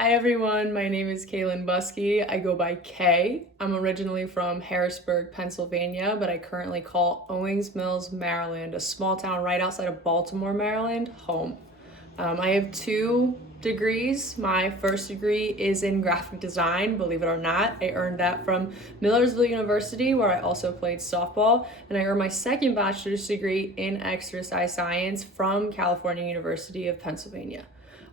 Hi everyone, my name is Kaelyn Buskey. I go by Kay. I'm originally from Harrisburg, Pennsylvania, but I currently call Owings Mills, Maryland, a small town right outside of Baltimore, Maryland, home. I have two degrees. My first degree is in graphic design, believe it or not. I earned that from Millersville University, where I also played softball, and I earned my second bachelor's degree in exercise science from California University of Pennsylvania.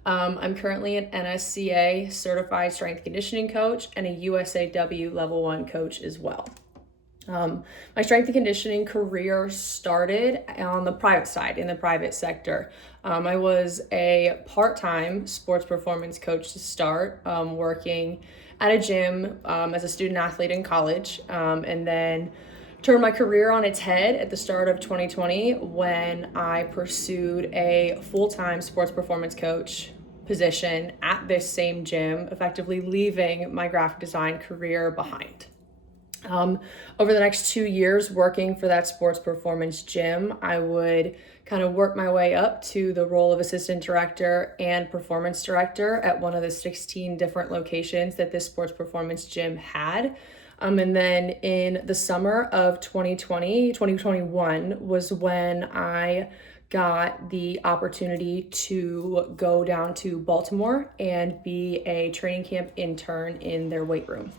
I'm currently an NSCA certified strength conditioning coach and a USAW level 1 coach as well. My strength and conditioning career started on the private side, in the private sector. I was a part-time sports performance coach to start, working at a gym as a student athlete in college, and then turned my career on its head at the start of 2020 when I pursued a full-time sports performance coach position at this same gym, effectively leaving my graphic design career behind. Over the next 2 years working for that sports performance gym, I would kind of work my way up to the role of assistant director and performance director at one of the 16 different locations that this sports performance gym had. And then in the summer of 2021 was when I got the opportunity to go down to Baltimore and be a training camp intern in their weight room.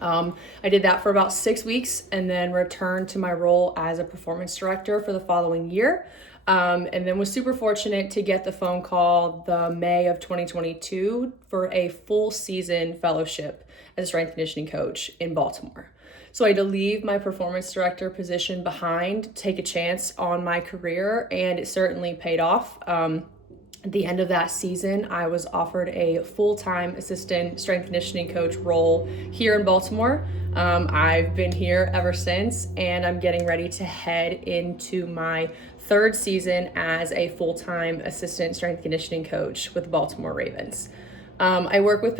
I did that for about 6 weeks and then returned to my role as a performance director for the following year. And then was super fortunate to get the phone call the May of 2022 for a full season fellowship as a strength conditioning coach in Baltimore. So I had to leave my performance director position behind, take a chance on my career, and it certainly paid off. At the end of that season, I was offered a full-time assistant strength conditioning coach role here in Baltimore. I've been here ever since, and I'm getting ready to head into my third season as a full-time assistant strength conditioning coach with the Baltimore Ravens. I work with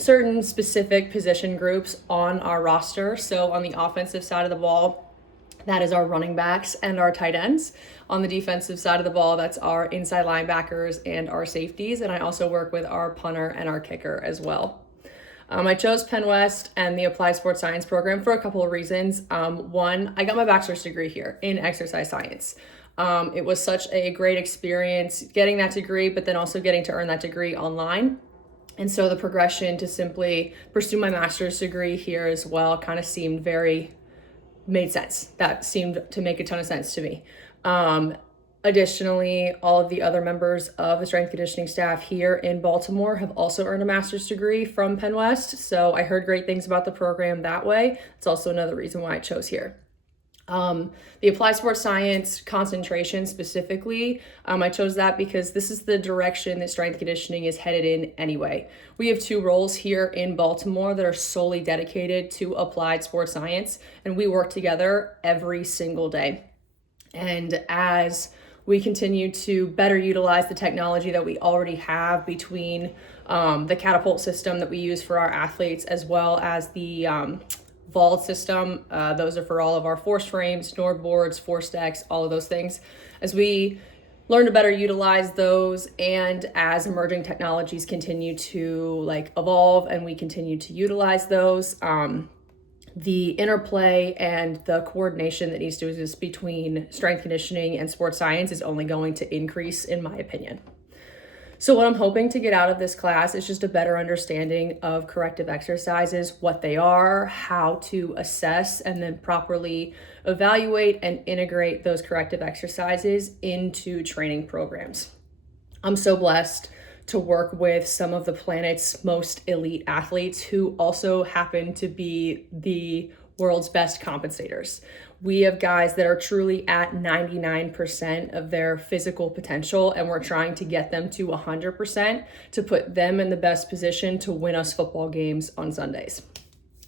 certain specific position groups on our roster. So on the offensive side of the ball, that is our running backs and our tight ends. On the defensive side of the ball, that's our inside linebackers and our safeties. And I also work with our punter and our kicker as well. I chose Penn West and the Applied Sports Science program for a couple of reasons. One, I got my bachelor's degree here in exercise science. It was such a great experience getting that degree, but then also getting to earn that degree online. And so the progression to simply pursue my master's degree here as well kind of made sense. That seemed to make a ton of sense to me. Additionally, all of the other members of the strength conditioning staff here in Baltimore have also earned a master's degree from Penn West. So I heard great things about the program that way. It's also another reason why I chose here. The applied sports science concentration specifically, I chose that because this is the direction that strength conditioning is headed in anyway. We have two roles here in Baltimore that are solely dedicated to applied sports science, and we work together every single day. And as we continue to better utilize the technology that we already have between the catapult system that we use for our athletes, as well as the VALD system. Those are for all of our force frames, NORD boards, force decks, all of those things. As we learn to better utilize those, and as emerging technologies continue to evolve and we continue to utilize those, the interplay and the coordination that needs to exist between strength conditioning and sports science is only going to increase, in my opinion. So what I'm hoping to get out of this class is just a better understanding of corrective exercises, what they are, how to assess and then properly evaluate and integrate those corrective exercises into training programs. I'm so blessed to work with some of the planet's most elite athletes who also happen to be the world's best compensators. We have guys that are truly at 99% of their physical potential, and we're trying to get them to 100% to put them in the best position to win us football games on Sundays.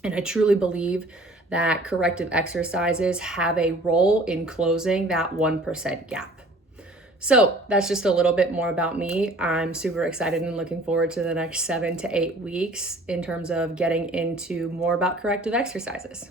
And I truly believe that corrective exercises have a role in closing that 1% gap. So that's just a little bit more about me. I'm super excited and looking forward to the next 7 to 8 weeks in terms of getting into more about corrective exercises.